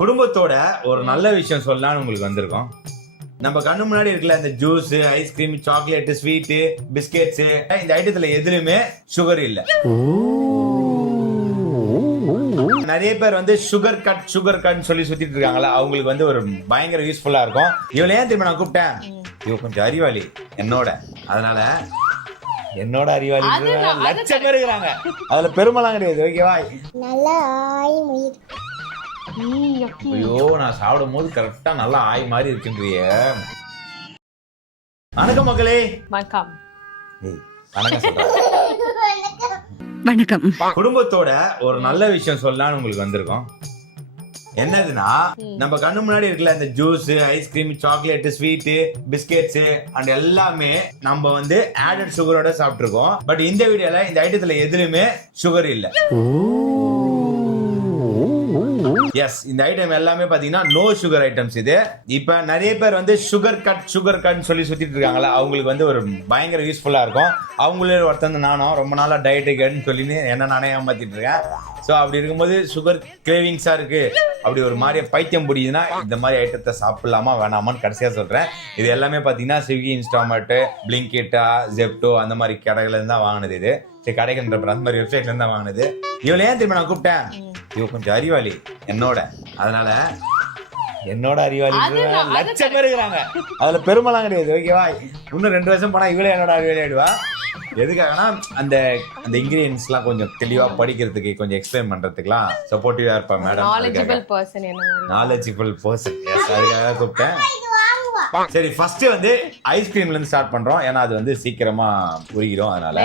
குடும்பத்தோட ஒரு நல்ல விஷயம் சொல்லலாம்னு உங்களுக்கு வந்திருக்கோம். நம்ம கண்ணு முன்னாடி இருக்குல்ல இந்த juice, ice cream, chocolate, sweet, biscuits, இந்த ஐட்டத்துல எதுலயுமே சுகர் இல்ல. நிறைய பேர் வந்து சுகர் கட் சொல்லி சுத்திட்டு இருக்காங்கல்ல, அவங்களுக்கு வந்து ஒரு பயங்கர யூஸ்ஃபுல்லா இருக்கும். இவள ஏன் திரும்ப நான் கூப்பிட்டேன், இவ கொஞ்சம் அறிவாளி என்னோட, அதனால என்னோட அறிவாளி லட்சம் பேர் இருக்கிறாங்க, அதுல பெருமைலாம் கிடையாது. ஓகேவா? நல்லா ஆய் முயிர். ஐயோ, நான் சாப்பிடும் போது கரெக்டா நல்லா ஆய் மாதிரி இருக்குன்றிய. வணக்கம் மக்களே. வணக்கம். வணக்கம் சொல்றேன். வணக்கம். குடும்பத்தோட ஒரு நல்ல விஷயம் சொல்லலாம்னு உங்களுக்கு வந்திருக்கோம். என்னதுன்னா, நம்ம கண்ணு முன்னாடி இருக்குல்ல இந்த juice, ice cream, chocolate, sweet, biscuits and எல்லாமே நம்ம வந்து ஆடட் சுகரோட சாப்பிட்டுருக்கோம். பட் இந்த வீடியோல இந்த ஐட்டத்துல எதுலயுமே சுகர் இல்ல. எஸ், இந்த ஐட்டம் எல்லாமே பாத்தீங்கன்னா நோ சுகர் ஐட்டம்ஸ். இது இப்ப நிறைய பேர் வந்து சுகர் கட் சொல்லி சுத்திட்டு இருக்காங்கல்ல, அவங்களுக்கு வந்து ஒரு பயங்கர யூஸ்ஃபுல்லா இருக்கும். அவங்களே ஒருத்தங்க நானும் ரொம்ப நாளா டயட்டுக்குன்னு சொல்லி என்ன நானே ஏமாத்திட்டு இருக்கேன். ஸோ அப்படி இருக்கும்போது சுகர் கிரேவிங்ஸா இருக்கு, அப்படி ஒரு மாதிரி பைத்தியம் பிடிக்குதுன்னா இந்த மாதிரி ஐட்டத்தை சாப்பிடலாமா வேணாமான்னு கடைசியா சொல்றேன். இது எல்லாமே பாத்தீங்கன்னா ஸ்விக்கி, இன்ஸ்டாமார்ட், பிளிங்கிட்டா, ஜெப்டோ அந்த மாதிரி கடைகள்ல இருந்தா வாங்கினது. இது சரி, கடைகள்ன்ற அந்த மாதிரி வெப்சைட்ல இருந்தா வாங்கினது. இவள ஏன் திரும்ப நான் கூப்பிட்டேன், இவ கொஞ்சம் அறிவாளி என்னோட, அதனால என்னோட அறிவாளி லட்சம் பேர் இருக்கிறாங்க, அதுல பெருமைலாம் கிடையாது. ஓகேவா? இன்னும் 2 வருஷம் போனா இவளே என்னோட அறிவாளி ஆயிடுவா. எதுக்காகனா அந்த அந்த இன்கிரியன்ஸ் எல்லாம் கொஞ்சம் தெளிவா படிக்கிறதுக்கு, கொஞ்சம் எக்ஸ்பிளைன் பண்றதுக்குலாம் சப்போர்ட்டிவா இருப்பா மேடம். Knowledgeable person. என்ன மாதிரி நாலேஜபிள் பர்சன். எஸ், அதுக்காக கூப்பிட்டேன். சரி, ஃபர்ஸ்ட் வந்து ஐஸ்கிரீம்ல இருந்து ஸ்டார்ட் பண்றோம், ஏன்னா அது வந்து சீக்கிரமா உருகிடும், அதனால.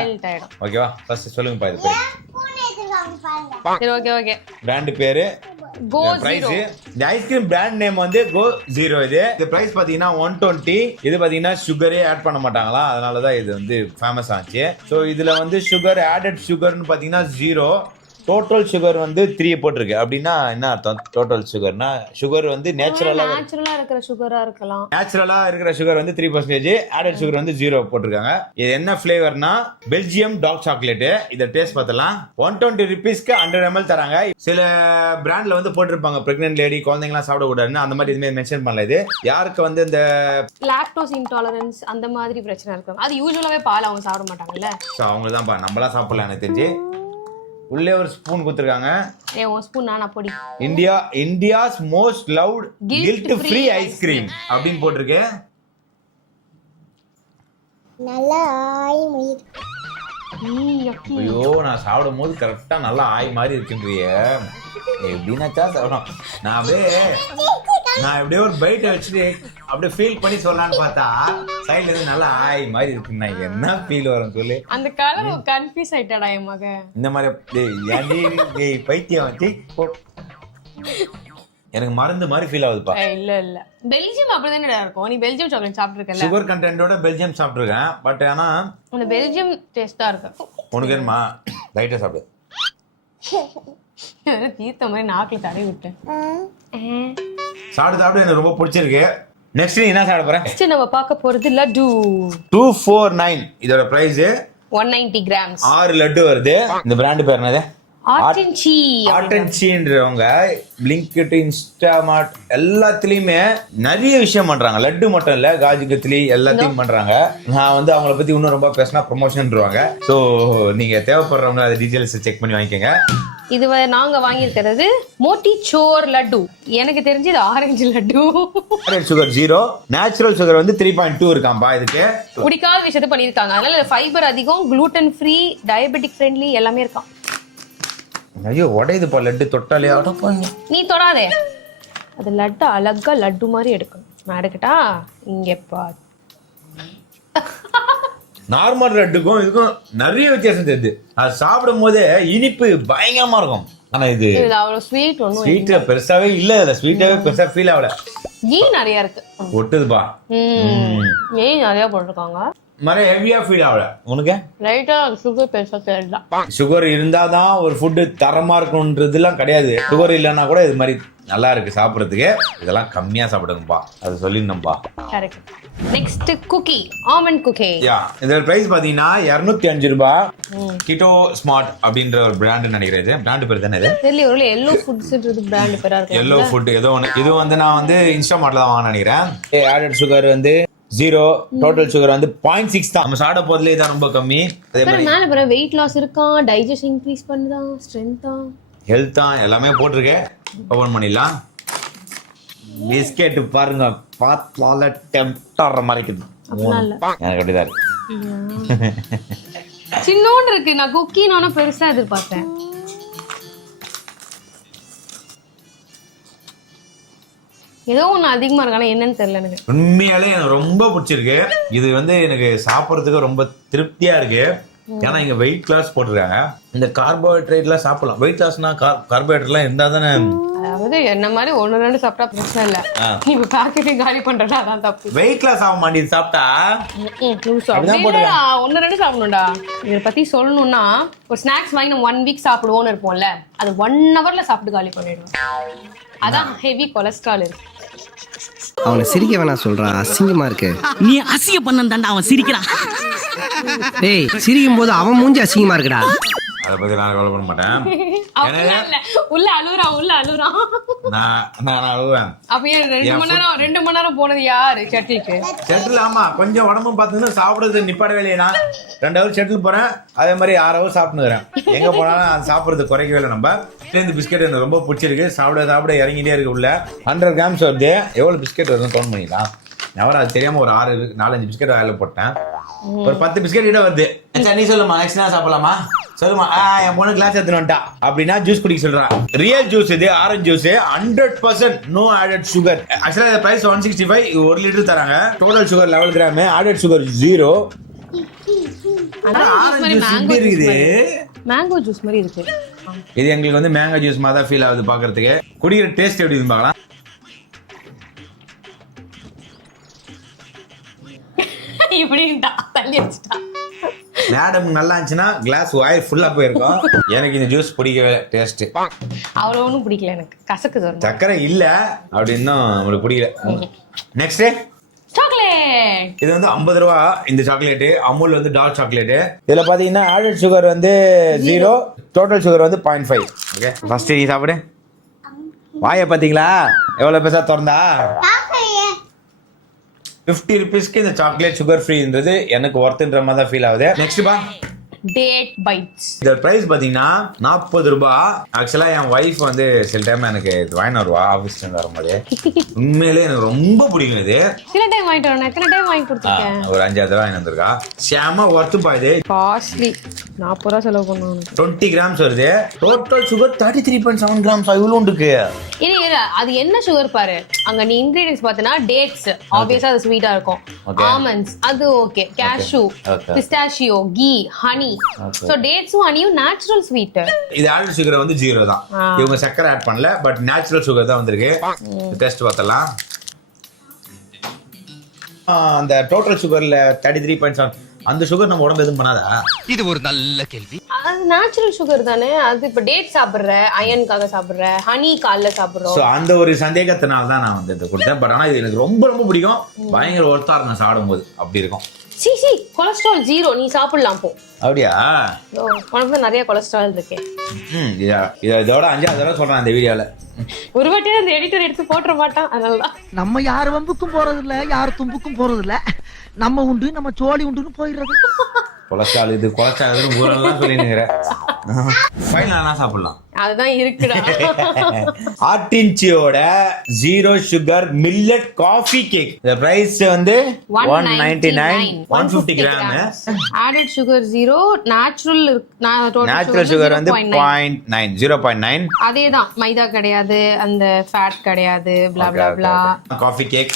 ஓகேவா? ஃபர்ஸ்ட் சொல்லுங்க பா, இது பேரு. சரி, ஓகே ஓகே. பிராண்ட் பேரு, கோ பிரைஸ். ஜீரோ. இந்த ஐஸ்கிரீம் பிராண்ட் நேம் வந்து கோ ஜீரோ. இது பிரைஸ் பாத்தீங்கன்னா 120. இது பாத்தீங்கன்னா சுகரே ஆட் பண்ண மாட்டாங்களா, அதனாலதான் இது வந்து ஃபேமஸ் ஆச்சு. சோ இதுல வந்து சுகர், ஆடட் சுகர்னு பாத்தீங்கன்னா 0, டோட்டல் சுகர் வந்து 3 போட்டிருக்கு. அப்படின்னா என்ன அர்த்தம்? டோட்டல் சுகர்னா சுகர் வந்து நேச்சுரலா இருக்கிற சுகரா இருக்கலாம். நேச்சுரலா இருக்கிற சுகர் வந்து 3%, ஆடட் சுகர் வந்து 0 போட்டிருக்காங்க. இது என்ன ஃபிளேவர்னா பெல்ஜியம் டார்க் சாக்லேட். இத டேஸ்ட் பார்த்தலாம். 120 rupeesக்கு 100 ml தராங்க. சில பிராண்ட்ல வந்து போட்டிருப்பாங்க பிரெக்னன்ட் லேடி, குழந்தைங்கலாம் சாப்பிடக்கூடாதுன்னு, அந்த மாதிரி எதுவுமே மென்ஷன் பண்ணல. இது யாருக்கு வந்து இந்த லாக்டோஸ் இன்டாலரன்ஸ் அந்த மாதிரி பிரச்சனை இருக்கு, அது யூசுவலாவே பால் அவங்க சாப்பிட மாட்டாங்கல்ல. அவங்க தான் நம்மளாம் சாப்பிடலாம். எனக்கு தெரிஞ்சு உள்ளே ஒரு ஸ்பூன் கொடுத்துருக்காங்க. ஒரு ஸ்பூன் நானா பொடி. India's most loved guilt free ice cream அப்படின்னு போட்டிருக்கு. நல்லா ஆய் முயிர். ஐயோ, நான் சாப்பிடும் போது கரெக்டா நல்லா ஆய் மாதிரி இருக்குன்றிய. எப்படின்னாச்சா சாப்பிடும். நான் அப்படியே ஒரு பைட்டை வச்சுட்டு அப்படியே ஃபீல் பண்ணி சொல்லலான்னு பார்த்தா சைடுல இருந்து நல்லா ஆய் மாதிரி இருக்குன்னா என்ன ஃபீல் வரும் சொல்லு. அந்த கலர் கன்ஃபியூஸ் ஆயிட்டடா என் மகன். இந்த மாதிரி பைத்தியம் வச்சு எனக்கு மருந்து மாதிரி ஃபீல் ஆகுதுப்பா. இல்ல பெல்ஜியம் அப்படிதானே இருக்கும். நீ பெல்ஜியம் சாக்லேட் சாப்பிட்டுருக்கல? சுகர் கண்டென்ட்டோட பெல்ஜியம் சாப்பிட்டுருக்கேன். பட் ஆனா அந்த பெல்ஜியம் டேஸ்டா இருக்கு. உனக்கு என்னமா லைட்டா சாப்பிடு. தீர்த்த மாதிரி நாக்குல தடவி விட்டேன். சாப்பிட்டு எனக்கு ரொம்ப பிடிச்சிருக்கு. நெக்ஸ்ட் நீ என்ன சாப்பிட போற? நெக்ஸ்ட் நம்ம பார்க்க போறது லட்டு. 249 இதோட பிரைஸ். 190 grams. 6 லட்டு வருது. இந்த பிராண்ட் பேர் என்னது? ஆர்டன்சின்றவங்க பிளிங்கிட், இன்ஸ்டாமார்ட் எல்லாத்துலயுமே நிறைய விஷயம் பண்றாங்க. லட்டு மட்டும் இல்ல, காஜு கத்லி எல்லாத்தையும் பண்றாங்க. நான் வந்து அவங்கள பத்தி இன்னும் ரொம்ப பேசினா ப்ரொமோஷன்வாங்க. சோ நீங்க தேவைப்படுறவங்க அதை டீடைல்ஸ் செக் பண்ணி வாங்கிக்கோங்க. இது நாங்க வாங்கியிருக்கிறது மோட்டிச்சோர் லட்டு. எனக்கு தெரிஞ்சு இது orange laddu. Sugar 0, natural sugar வந்து 3.2 இருக்காம்பா. இதுக்கு பிடிக்காத விஷயத்தை பண்ணிருக்காங்க. அதனால ஃபைபர் அதிகம், குளூட்டன் ஃப்ரீ, டயபெட்டிக் ஃப்ரெண்ட்லி எல்லாமே இருக்கான். ஐயோ, உடையுதுப்பா லட்டு, தொட்டாலே. நீ தொடாதே, அது லட்டு அழகா லட்டு மாதிரி எடுக்கணும். நான் எடுக்கட்டா? இங்க பாரு, நார்மல் லட்டுக்கும் இதுக்கும் நிறைய வித்தியாசம் தெரியுது. அது சாப்பிடும் போதே இனிப்பு பயங்கரமா இருக்கும். ஆனா இது அவ்வளவு ஸ்வீட் ஒண்ணும் ஸ்வீட் பெருசாவே இல்ல. இதுல ஸ்வீட்டாவே பெருசா ஃபீல் ஆகல. ஈ நிறைய இருக்கு. ஒட்டுதுப்பா. ஏய் நிறைய போட்டிருக்காங்க. மாதிரி ஹெவியா ஃபீல் ஆகல. உனக்கு லைட்டா சுகர் பெருசா தெரியல. சுகர் இருந்தாதான் ஒரு ஃபுட்டு தரமா இருக்கும்ன்றதுலாம் கிடையாது. சுகர் இல்லைன்னா கூட இது மாதிரி நல்லா இருக்கு சாப்பிட்றதுக்கு. இதெல்லாம் கம்மியா சாப்பிடுங்கப்பா, அது சொல்லிடணும்பா. Correct. Next cookie, almond cookie. Yeah, இதோட பிரைஸ் பாத்தீங்கன்னா 205 ரூபாய். கிட்டோ ஸ்மார்ட் அப்படின்ற ஒரு பிராண்ட் நினைக்கிறேன். இது பிராண்ட் பேர் தானே? இது தெரியல, ஒரு எல்லோ ஃபுட்ஸ்ன்றது பிராண்ட் பேரா இருக்கு. எல்லோ ஃபுட் ஏதோ ஒன்று. இது வந்து நான் வந்து இன்ஸ்டாமார்ட்ல தான் வாங்க நினைக்கிறேன். ஆடட் சுகர் வந்து 0, டோட்டல் சுகர் வந்து 0.6 தான். நம்ம சாப்பிட போதிலே தான் ரொம்ப கம்மி. அதே மாதிரி மேல பாரு, வெயிட் லாஸ் இருக்கா, டைஜஷன் இன்க்ரீஸ் பண்ணுதா, ஸ்ட்ரென்த்தா, ஹெல்த்தா எல்லாமே போட்டிருக்கேன். ஓபன் பண்ணிடலாம். பிஸ்கெட் பாருங்க, பாத்தால டெம்ப்டர் மாதிரி இருக்குது. அப்படிலாம் இல்ல, எனக்கு அப்படிதான் இருக்கு. சின்னோண்டு இருக்கு. நான் குக்கின்னு பெருசா எதிர்பார்த்தேன். ஏதோ ஒண்ணு அதிகமா இருக்கு, ஆனா என்னன்னு தெரியல எனக்கு. உண்மையாலே எனக்கு ரொம்ப பிடிச்சிருக்கு. இது வந்து எனக்கு சாப்பிட்றதுக்கு ரொம்ப திருப்தியா இருக்கு. ஏன்னா இங்க வெயிட் லாஸ் போட்டிருக்காங்க. இந்த கார்போஹைட்ரேட் எல்லாம் சாப்பிடலாம். வெயிட் லாஸ்னா கார்போஹைட்ரேட் எல்லாம் இருந்தா தானே. அதாவது என்ன மாதிரி 1-2 சாப்பிட்டா பிரச்சனை இல்ல. நீ இப்ப பாக்கெட்டே காலி பண்றதா அதான் தப்பு. வெயிட் லாஸ் ஆக மாட்டேது சாப்பிட்டா. 1-2 சாப்பிடணும்டா. இதை பத்தி சொல்லணும்னா, ஒரு ஸ்நாக்ஸ் வாங்கி நம்ம 1 வீக் சாப்பிடுவோம்னு இருப்போம்ல, அது 1 ஹவர்ல சாப்பிட்டு காலி பண்ணிடுவோம். அதான் ஹெவி கொலஸ்ட்ரால் இருக்கு. அவனை சிரிக்க வேணா சொல்றா, அசிங்கமா இருக்கு. நீ அசிங்க பண்ண அவன் சிரிக்கிறான். டேய், சிரிக்கும் போது அவன் மூஞ்சி அசிங்கமா இருக்குடா. அதை பத்தி நான் கவலை பண்ண மாட்டேன். உள்ள அழுகுறான். நான் அழுவேன். அப்பயே 2 மணி நேரம் போனது யாரு சட்டிக்கு? செட்டில். ஆமா, கொஞ்சம் உடம்பு பார்த்தீங்கன்னா சாப்பிடுறது நிப்பாட வேலையை. நான் 2 ஹவர் செட்டில் போறேன், அதே மாதிரி 6 ஹவர் சாப்பிட்டுக்கிறேன். எங்க போனாலும் அது சாப்பிடுறது குறைக்கவே இல்லை. நம்ம இந்த பிஸ்கெட் எனக்கு ரொம்ப பிடிச்சிருக்கு. சாப்பிட இறங்கிட்டே இருக்கு. உள்ள 100 கிராம்ஸ் வருது. எவ்வளவு பிஸ்கெட் வருதுன்னு தோன் பண்ணிக்கலாம். நவர அது தெரியாம ஒரு 4-5 பிஸ்கெட் வாயில போட்டேன். ஒரு 10 பிஸ்கெட் கிட்ட வருது. நீ சொல்லுமா, நெக்ஸ்ட் நான் சாப்பிடலாமா? சொல்லுமா. என் பொண்ணு கிளாஸ் எடுத்துன்னு வந்துட்டா அப்படின்னா ஜூஸ் குடிக்க சொல்றான். ரியல் ஜூஸ் இது, orange juice, 100% no added sugar. ஆக்சுவலா இந்த பிரைஸ் 165. 1 லிட்டர் தராங்க. Total sugar 11 gram, added sugar 0. Mango juice மாதிரி இருக்கு. இது எங்களுக்கு வந்து மேங்கோ ஜூஸ் மாதிரி தான் ஃபீல் ஆகுது பாக்குறதுக்கு. குடிக்கிற டேஸ்ட் எப்படி இருக்கு பார்க்கலாம். மேடம் நல்லா இருந்துச்சுன்னா கிளாஸ் வாய் ஃபுல்லா போயிருக்கும். எனக்கு இந்த ஜூஸ் பிடிக்கவே டேஸ்ட் அவ்வளவு ஒன்றும் பிடிக்கல எனக்கு. கசக்குது. சக்கரை இல்ல அப்படின்னா உங்களுக்கு பிடிக்கல. Next chocolate. இது வந்து 50 ரூபா இந்த சாக்லேட். அமுல் வந்து டார்க் சாக்லேட். இதுல பாத்தீங்கன்னா ஆடட் சுகர் வந்து 0, டோட்டல் சுகர் வந்து 0.5. ஓகே, ஃபர்ஸ்ட் நீ சாப்பிடு. வாயை பாத்தீங்களா எவ்வளவு பெருசா திறந்தா. 50 ருபீஸ்க்கு இந்த சாக்லேட் சுகர் ஃப்ரீன்றது எனக்கு ஒர்த்ன்ற மாதிரி தான் ஃபீல் ஆகுது. நெக்ஸ்ட் பா, டேட் பைட்ஸ். இதோட பிரைஸ் பாத்தீங்கன்னா 40 ரூபாய். ஆக்சுவலா என் வைஃப் வந்து சில டைம் எனக்கு இது வாங்கிட்டு வருவா ஆஃபீஸ்ல இருந்து வரும்போது. உண்மையிலே எனக்கு ரொம்ப பிடிக்கும் இது. சில டைம் வாங்கிட்டு வரேன். எத்தனை டைம் வாங்கி கொடுத்துருக்கேன்? ஒரு 5-6 தடவை வாங்கி வந்திருக்கா. செம ஒர்த்து பா இது. காஸ்ட்லி. 40 ரூபா செலவு பண்ணுவாங்க. 20 கிராம்ஸ் வருது. Total sugar 33.7 grams. இவ்வளவு இருக்கு. இரு, அது என்ன சுகர் பாரு. அங்க நீ இன்கிரிடியன்ட்ஸ் பார்த்தனா டேட்ஸ் ஆப்வியஸா அது ஸ்வீட்டா இருக்கும். ஆல்மண்ட்ஸ் அது okay, cashew, pistachio, ghee, honey. So டேட்ஸும் ஹனியும் நேச்சுரல் ஸ்வீட். இது ஆடட் சுகர் வந்து 0 தான். இவங்க சக்கரை ஆட் பண்ணல, பட் நேச்சுரல் சுகர் தான் வந்திருக்கு. டெஸ்ட் பார்த்தலாம். அந்த டோட்டல் சுகர்ல 33.7 அந்த சுகர் நம்ம உடம்பு எதுவும் பண்ணாதா? இது ஒரு நல்ல கேள்வி. அது நேச்சுரல் சுகர் தானே. அது இப்ப டேட் சாப்பிடுற, அயனுக்காக சாப்பிடுற, ஹனி கால்ல சாப்பிடுறோம். சோ அந்த ஒரு சந்தேகத்தினால தான் நான் வந்து இதை கொடுத்தேன். பட் ஆனா இது எனக்கு ரொம்ப ரொம்ப பிடிக்கும். பயங்கர ஒர்த்தா இருக்கும் சாப்பிடும்போது. அப்படி இருக்கும். C cholesterol 0. நீ சாப்பிடலாம் போ. அப்படியா? உனக்கு நிறைய கொலஸ்ட்ரால் இருக்கு. இதோட 5ஆவது தடவை சொல்றேன் இந்த வீடியோல. ஒரு வாட்டி அந்த எடிட்டர் எடுத்து போட்டுற மாட்டான். அதனாலதான் நம்ம யார் வம்புக்கும் போறது இல்ல, யார் தும்புக்கும் போறது இல்ல. நம்ம உண்டு, நம்ம சோழி உண்டுன்னு போயிடுறது. கொலஸ்ட்ரால் இது கொலஸ்ட்ரால் ஊரெல்லாம் சொல்லினுங்கிற. ஃபைனலா நான் சாப்பிடலாம். அதுதான் இருக்குடா. ஆர்டின்சியோட 0 சுகர் மில்லட் காஃபி கேக். இந்த பிரைஸ் வந்து 199, 150 gram. Added sugar 0, natural sugar வந்து 0.9. அதேதான். மைதா கிடையாது, அந்த ஃபேட் கிடையாது, blah blah blah. Coffee cake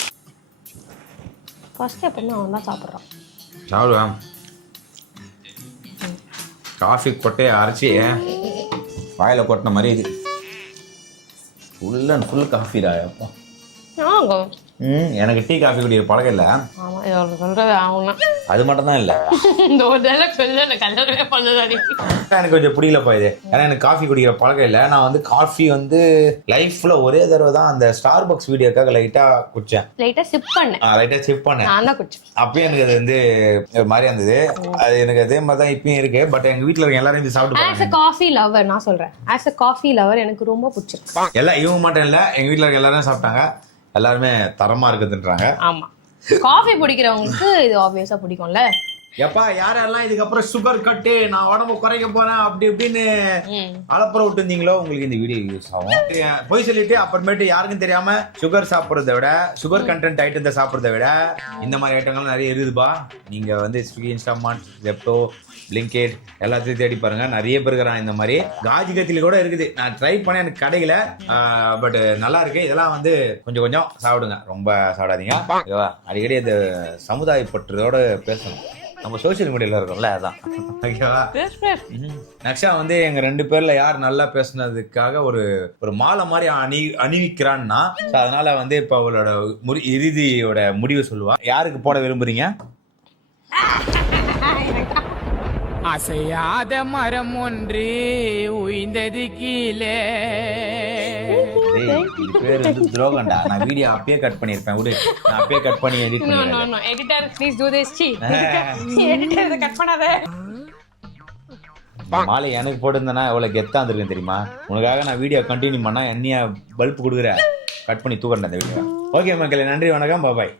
first எப்பவுமே அவன் தான் சாப்பிடுறான். சாப்பிடுவேன். காஃபி கொட்டையை அரைச்சி வாயில கொட்டின மாதிரி இது. ஃபுல் அண்ட் ஃபுல் காஃபி டா. அப்பா எனக்கு டீ காஃபி குடிக்கிற பழக்கம் இல்லை. ஆமா இவ்வளவு சொல்றது ஆகணும். அது மட்டும் தான் இல்லை, இந்த ஒரு டைலாக் சொல்ல கல்யாணமே பண்ணதாடி. எனக்கு கொஞ்சம் பிடிக்கலப்பா இது. ஏன்னா எனக்கு காஃபி குடிக்கிற பழக்கம் இல்லை. நான் வந்து காஃபி வந்து லைஃப்ல ஒரே தடவை தான் அந்த ஸ்டார்பக்ஸ் வீடியோக்காக லைட்டா குடிச்சேன். லைட்டா சிப் பண்ணேன். லைட்டா சிப் பண்ணேன். நான் தான் குடிச்சேன். அப்பயும் எனக்கு அது வந்து ஒரு மாதிரி இருந்தது. அது எனக்கு அதே மாதிரி தான் இப்பயும் இருக்கு. பட் எங்க வீட்டுல இருக்க எல்லாரும் இது சாப்பிட்டு ஆஸ் அ காஃபி லவர் நான் சொல்றேன், ஆஸ் அ காஃபி லவர் எனக்கு ரொம்ப பிடிச்சிருக்கு. எல்லாம் இவங்க மட்டும் இல்ல, எங்க வீட்டுல இருக்க எல்லாரும் சாப்பிட்டாங்க. எல்லாருமே தரமா இருக்குதுன்றாங்க. ஆமா, காஃபி பிடிக்கிறவங்களுக்கு இது ஆப்வியஸா பிடிக்கும்ல. எப்பா யாரெல்லாம் இதுக்கப்புறம் சுகர் கட்டு நான் உடம்பு குறைக்க போறேன் அப்படி இப்படின்னு அலப்புற விட்டு இருந்தீங்களோ உங்களுக்கு இந்த வீடியோ யூஸ் ஆகும். போய் சொல்லிட்டு அப்புறமேட்டு யாருக்கும் தெரியாம சுகர் சாப்பிட்றத விட, சுகர் கண்டென்ட் ஐட்டத்தை சாப்பிட்றத விட இந்த மாதிரி ஐட்டங்கள்லாம் நிறைய இருக்குதுப்பா. நீங்க வந்து ஸ்விக்கி, இன்ஸ்டாமார்ட், ஜெப்டோ, பிளிங்கெட் எல்லாத்தையும் தேடி பாருங்க. நிறைய பேர் இருக்கிறான் இந்த மாதிரி. காஜி கத்தில கூட இருக்குது. நான் ட்ரை பண்ணேன், எனக்கு கிடைக்கல. பட் நல்லா இருக்கு. இதெல்லாம் வந்து கொஞ்சம் கொஞ்சம் சாப்பிடுங்க, ரொம்ப சாப்பிடாதீங்க. ஓகேவா? அடிக்கடி அந்த சமுதாய பற்றோட பேசணும். நம்ம சோசியல் மீடியால இருக்கோம்ல, அதான். ஓகேவா? நக்ஷா வந்து எங்க 2 பேர்ல யார் நல்லா பேசுனதுக்காக ஒரு மாலை மாதிரி அணிவிக்கிறான்னா, அதனால வந்து இப்ப அவளோட இறுதியோட முடிவு சொல்லுவா. யாருக்கு போட விரும்புறீங்க? அசையாத மரம் ஒன்று உயிர்ந்தது கீழே. பேர் வந்து துரோகம்டா. நான் வீடியோ அப்பயே கட் பண்ணிருப்பேன். விடு, நான் அப்பயே கட் பண்ணி எடிட் பண்ணிடுறேன். No editor please to this. Editor இத கட் பண்ணாத. மாலை எனக்கு போட்டுருந்தேன்னா எவ்வளவு கெத்தா இருந்திருக்கும் தெரியுமா? உனக்காக நான் வீடியோ கண்டினியூ பண்ணா என்னைய பல்ப் கொடுக்குற கட் பண்ணி தூக்குறேன் அந்த வீடியோ. ஓகே மக்களே, நன்றி, வணக்கம், பாய்.